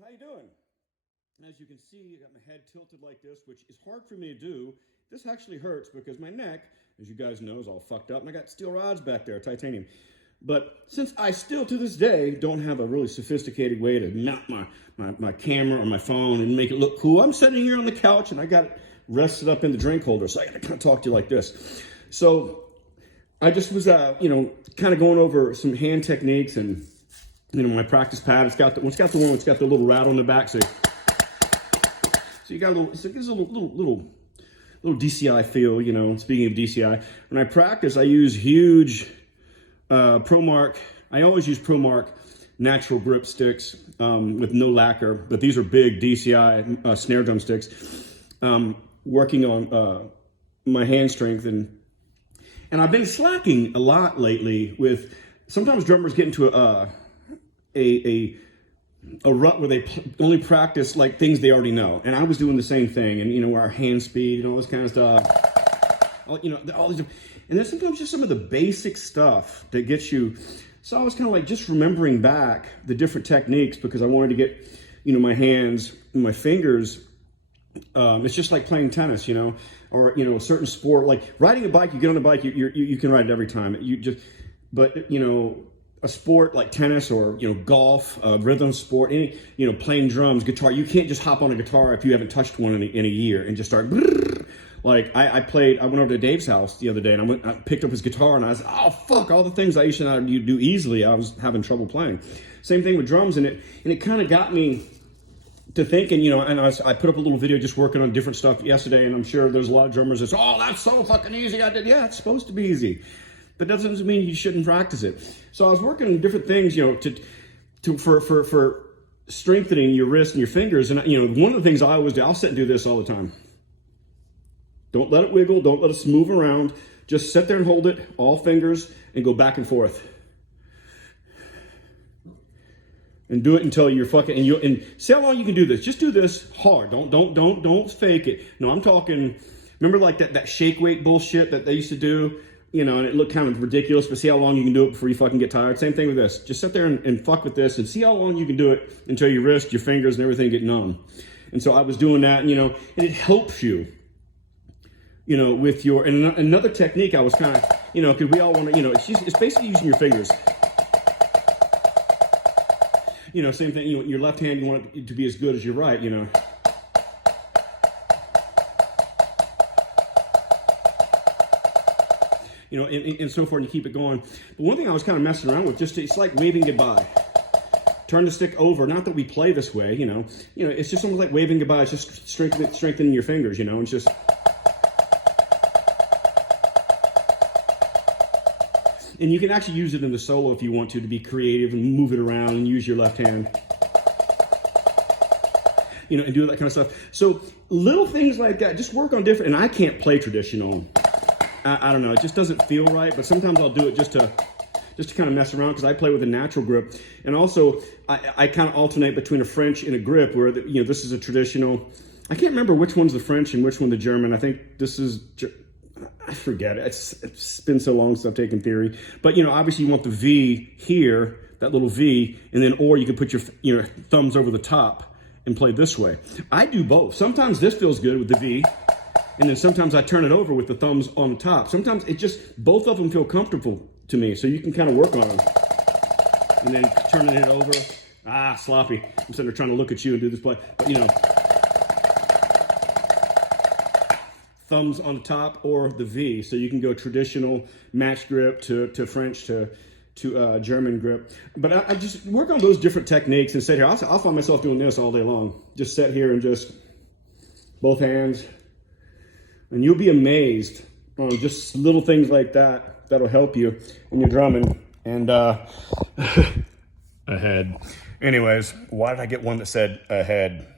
How you doing? As you can see, I got my head tilted like this, which is hard for me to do. This actually hurts because my neck, as you guys know, is all fucked up, and I got steel rods back there, titanium. But since I still, to this day, don't have a really sophisticated way to mount my camera or my phone and make it look cool, I'm sitting here on the couch, and I got it rested up in the drink holder, so I got to kind of talk to you like this. So I just was, kind of going over some hand techniques and, my practice pad. It's got the one that's got the little rattle in the back. So you got a little, it gives a little DCI feel, Speaking of DCI, when I practice, I use huge ProMark. I always use ProMark natural grip sticks with no lacquer, but these are big DCI snare drum sticks. Working on my hand strength, and I've been slacking a lot lately with. Sometimes drummers get into a rut where they only practice like things they already know, and I was doing the same thing, and our hand speed and all this kind of stuff, all these, and then sometimes just some of the basic stuff that gets you. So I was kind of like just remembering back the different techniques because I wanted to get my hands and my fingers. It's just like playing tennis, or a certain sport, like riding a bike. You get on a bike, you can ride it every time. But a sport like tennis or golf, rhythm sport, any playing drums, guitar. You can't just hop on a guitar if you haven't touched one in a year and just start. Like I went over to Dave's house the other day and I picked up his guitar and I was, oh fuck, all the things I used to do easily, I was having trouble playing. Same thing with drums, and it kind of got me to thinking, and I put up a little video just working on different stuff yesterday, and I'm sure there's a lot of drummers that say, oh, that's so fucking easy. I did, yeah, it's supposed to be easy. But that doesn't mean you shouldn't practice it. So I was working on different things, for strengthening your wrist and your fingers. And one of the things I always do, I'll sit and do this all the time. Don't let it wiggle. Don't let it move around. Just sit there and hold it, all fingers, and go back and forth. And do it until you're fucking, and see how long you can do this. Just do this hard. Don't fake it. No, I'm talking. Remember like that shake weight bullshit that they used to do. And it looked kind of ridiculous, but see how long you can do it before you fucking get tired. Same thing with this. Just sit there and fuck with this and see how long you can do it until your wrist, your fingers, and everything get numb. And so I was doing that, and it helps you, with your, and another technique I was kind of, because we all want to, it's basically using your fingers. Same thing, your left hand, you want it to be as good as your right, and so forth, and you keep it going. But one thing I was kind of messing around with, it's like waving goodbye. Turn the stick over. Not that we play this way, it's just almost like waving goodbye. It's just strengthening your fingers, It's just. And you can actually use it in the solo if you want to be creative and move it around and use your left hand. And do that kind of stuff. So little things like that, just work on different, and I can't play traditional. I don't know, it just doesn't feel right, but sometimes I'll do it just to kind of mess around because I play with a natural grip. And also, I kind of alternate between a French and a grip where, this is a traditional. I can't remember which one's the French and which one the German. I think this is, I forget it. It's been so long since I've taken theory. But, obviously you want the V here, that little V, and then, or you can put your thumbs over the top and play this way. I do both. Sometimes this feels good with the V. And then sometimes I turn it over with the thumbs on the top. Sometimes both of them feel comfortable to me. So you can kind of work on them. And then turning it over. Sloppy. I'm sitting there trying to look at you and do this play. But thumbs on the top or the V. So you can go traditional match grip to French to German grip. But I just work on those different techniques and sit here. I'll find myself doing this all day long. Just sit here and just both hands. And you'll be amazed on just little things like that that'll help you in your drumming. And ahead. Anyways, why did I get one that said ahead?